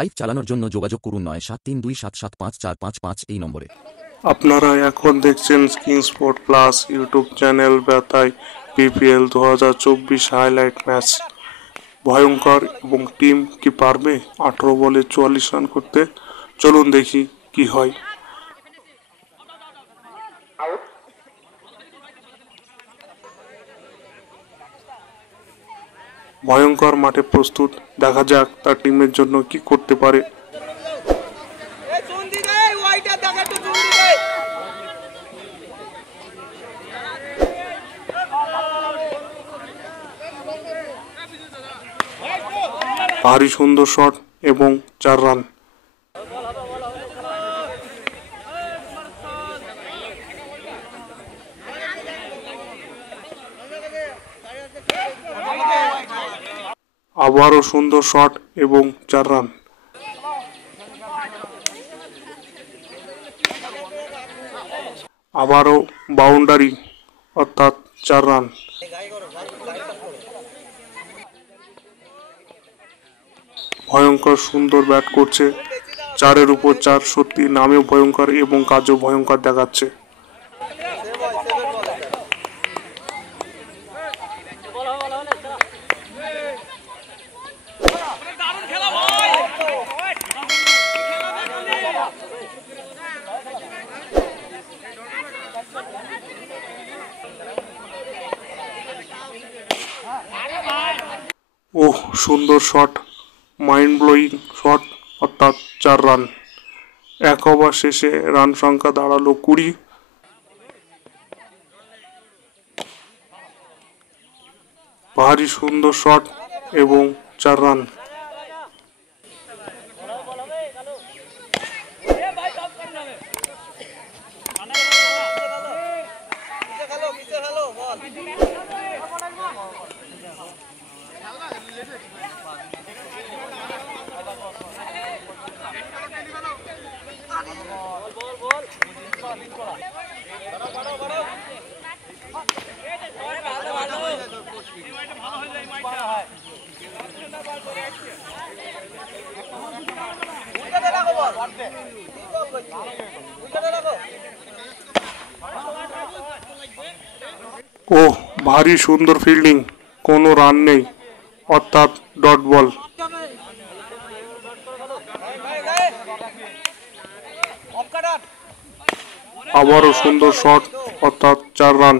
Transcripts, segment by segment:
Live চালানোর জন্য যোগাযোগ করুন 9732775455 এই নম্বরে। আপনারা এখন দেখছেন king sport plus YouTube channel. ব্যথায় বিপিএল 2024 হাইলাইট ম্যাচ। ভয়ঙ্কর এবং টিম কি পারবে 18 বলে 44 রান করতে? চলুন দেখি কি হয়। ভয়ঙ্কর মাঠে প্রস্তুত, দেখা যাক তার টিমের জন্য কি করতে পারে। ভারী সুন্দর শট এবং 4 রান। আবারও সুন্দর শট এবং 4 রান। আবারও বাউন্ডারি অর্থাৎ 4 রান। ভয়ঙ্কর সুন্দর ব্যাট করছে, 4-এর উপর 4, সত্যি নামেও ভয়ঙ্কর এবং কাজও ভয়ঙ্কর দেখাচ্ছে। ওহ, সুন্দর শট, মাইন্ড ব্লোয়িং শট অর্থাৎ 4 রান। 1 ওভার শেষে রান সংখ্যা দাঁড়ালো 20। ভারী সুন্দর শট এবং 4 রান। ওহ, ভারী সুন্দর ফিল্ডিং, কোনো রান নেই অর্থাৎ ডট বল। আবারও সুন্দর শট অর্থাৎ 4 রান।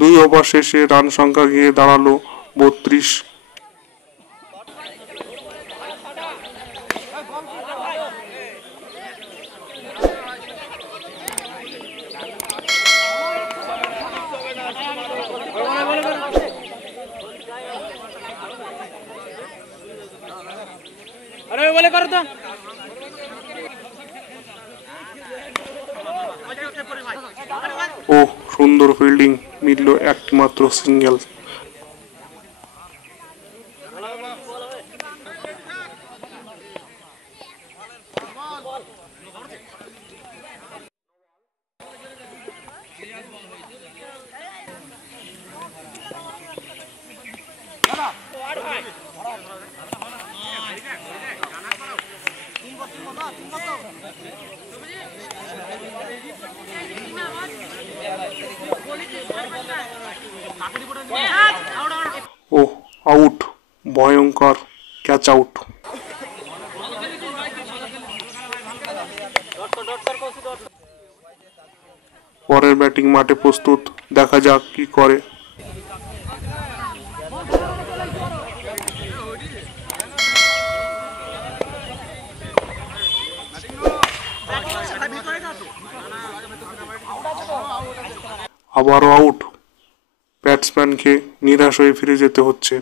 2 ওভার শেষে রান সংখ্যা গিয়ে দাঁড়ালো 32। ও সুন্দর ফিল্ডিং, মিলল একটি মাত্র সিঙ্গেল। ও আউট, ভয়ঙ্কর ক্যাচ আউট। পরের ব্যাটিং মাঠে প্রস্তুত, দেখা যাক কি করে। আবারও আউট, ব্যাটসম্যানকে নিরাশ হয়ে ফিরে যেতে হচ্ছে।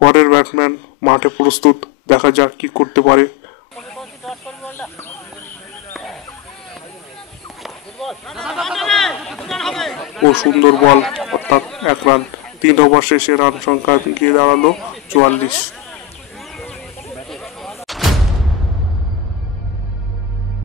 পরের ব্যাটসম্যান মাঠে প্রস্তুত, দেখা যাক কি করতে পারে। ও সুন্দর বল অর্থাৎ 1 রান। 3 ওভার শেষে রান সংখ্যা গিয়ে দাঁড়ালো 44।